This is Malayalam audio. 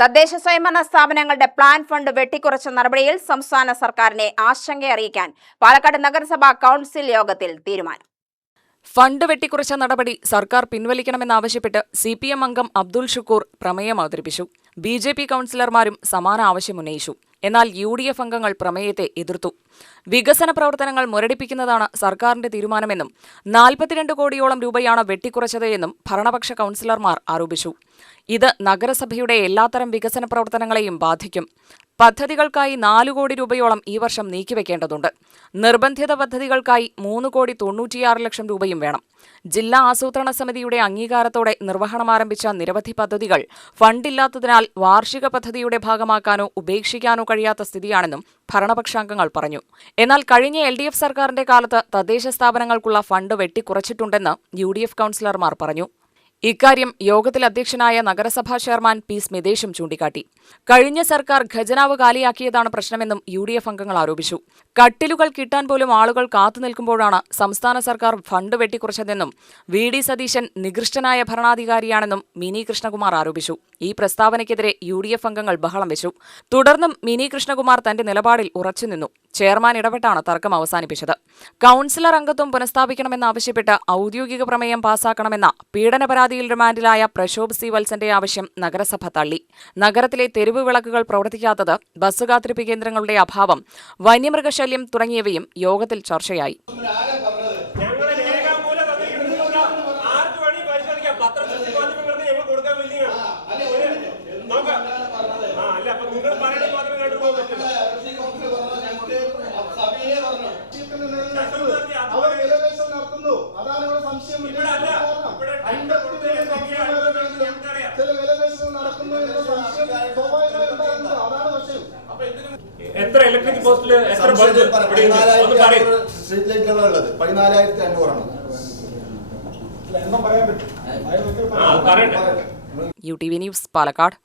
തദ്ദേശ സ്വയംഭരണ സ്ഥാപനങ്ങളുടെ പ്ലാൻ ഫണ്ട് വെട്ടിക്കുറച്ച നടപടിയിൽ സംസ്ഥാന സർക്കാരിനെ ആശങ്ക അറിയിക്കാൻ പാലക്കാട് നഗരസഭാ കൗൺസിൽ യോഗത്തിൽ തീരുമാനം. ഫണ്ട് വെട്ടിക്കുറച്ച നടപടി സർക്കാർ പിൻവലിക്കണമെന്നാവശ്യപ്പെട്ട് CPM അംഗം അബ്ദുൾ ഷുക്കൂർ പ്രമേയം അവതരിപ്പിച്ചു. BJP കൗൺസിലർമാരും സമാന ആവശ്യമുന്നയിച്ചു. എന്നാൽ UDF അംഗങ്ങൾ പ്രമേയത്തെ എതിർത്തു. വികസന പ്രവർത്തനങ്ങൾ മുരടിപ്പിക്കുന്നതാണ് സർക്കാരിന്റെ തീരുമാനമെന്നും 42 കോടിയോളം രൂപയാണ് വെട്ടിക്കുറച്ചത് എന്നും ഭരണപക്ഷ കൗൺസിലർമാർ ആരോപിച്ചു. ഇത് നഗരസഭയുടെ എല്ലാത്തരം വികസന പ്രവർത്തനങ്ങളെയും ബാധിക്കും. പദ്ധതികൾക്കായി 4 കോടി രൂപയോളം ഈ വർഷം നീക്കിവെക്കേണ്ടതുണ്ട്. നിർബന്ധിത പദ്ധതികൾക്കായി 3,96 ലക്ഷം രൂപയും വേണം. ജില്ലാ ആസൂത്രണ സമിതിയുടെ അംഗീകാരത്തോടെ നിർവഹണം ആരംഭിച്ച നിരവധി പദ്ധതികൾ ഫണ്ടില്ലാത്തതിനാൽ വാർഷിക പദ്ധതിയുടെ ഭാഗമാക്കാനോ ഉപേക്ഷിക്കാനോ കഴിയാത്ത സ്ഥിതിയാണെന്നും ഭരണപക്ഷാംഗങ്ങൾ പറഞ്ഞു. എന്നാൽ കഴിഞ്ഞ LDF സർക്കാരിന്റെ കാലത്ത് തദ്ദേശ സ്ഥാപനങ്ങൾക്കുള്ള ഫണ്ട് വെട്ടിക്കുറച്ചിട്ടുണ്ടെന്ന് UDF കൗൺസിലർമാർ പറഞ്ഞു. ഇക്കാര്യം യോഗത്തിൽ അധ്യക്ഷനായ നഗരസഭാ ചെയർമാൻ P. സ്മിതേഷും ചൂണ്ടിക്കാട്ടി. കഴിഞ്ഞ സർക്കാർ ഖജനാവ് കാലിയാക്കിയതാണ് പ്രശ്നമെന്നും UDF അംഗങ്ങൾ ആരോപിച്ചു. കട്ടിലുകൾ കിട്ടാൻ പോലും ആളുകൾ കാത്തുനിൽക്കുമ്പോഴാണ് സംസ്ഥാന സർക്കാർ ഫണ്ട് വെട്ടിക്കുറച്ചതെന്നും VD സതീശൻ നികൃഷ്ടനായ ഭരണാധികാരിയാണെന്നും മിനി കൃഷ്ണകുമാർ ആരോപിച്ചു. ഈ പ്രസ്താവനയ്ക്കെതിരെ UDF അംഗങ്ങൾ ബഹളം വെച്ചു. തുടർന്നും മിനി കൃഷ്ണകുമാർ തന്റെ നിലപാടിൽ ഉറച്ചുനിന്നു. ചെയർമാൻ ഇടപെട്ടാണ് തർക്കം അവസാനിപ്പിച്ചത്. കൗൺസിലർ അംഗത്വം പുനഃസ്ഥാപിക്കണമെന്നാവശ്യപ്പെട്ട് ഔദ്യോഗിക പ്രമേയം പാസാക്കണമെന്ന പീഡന പരാതിയിൽ റിമാൻഡിലായ പ്രശോഭ് C. വത്സന്റെ ആവശ്യം നഗരസഭ തള്ളി. നഗരത്തിലെ തെരുവ് വിളക്കുകൾ പ്രവർത്തിക്കാത്തത്, ബസ് കാത്തിരിപ്പ് കേന്ദ്രങ്ങളുടെ അഭാവം, വന്യമൃഗശല്യം തുടങ്ങിയവയും യോഗത്തിൽ ചർച്ചയായി. എത്ര ഇലക്ട്രിക് പോസ്റ്റിൽ എത്ര ബൾബ് സ്ട്രീറ്റ് ലൈറ്റുകളുള്ളത് 14,500 ആണ്. UTV news Palakkad.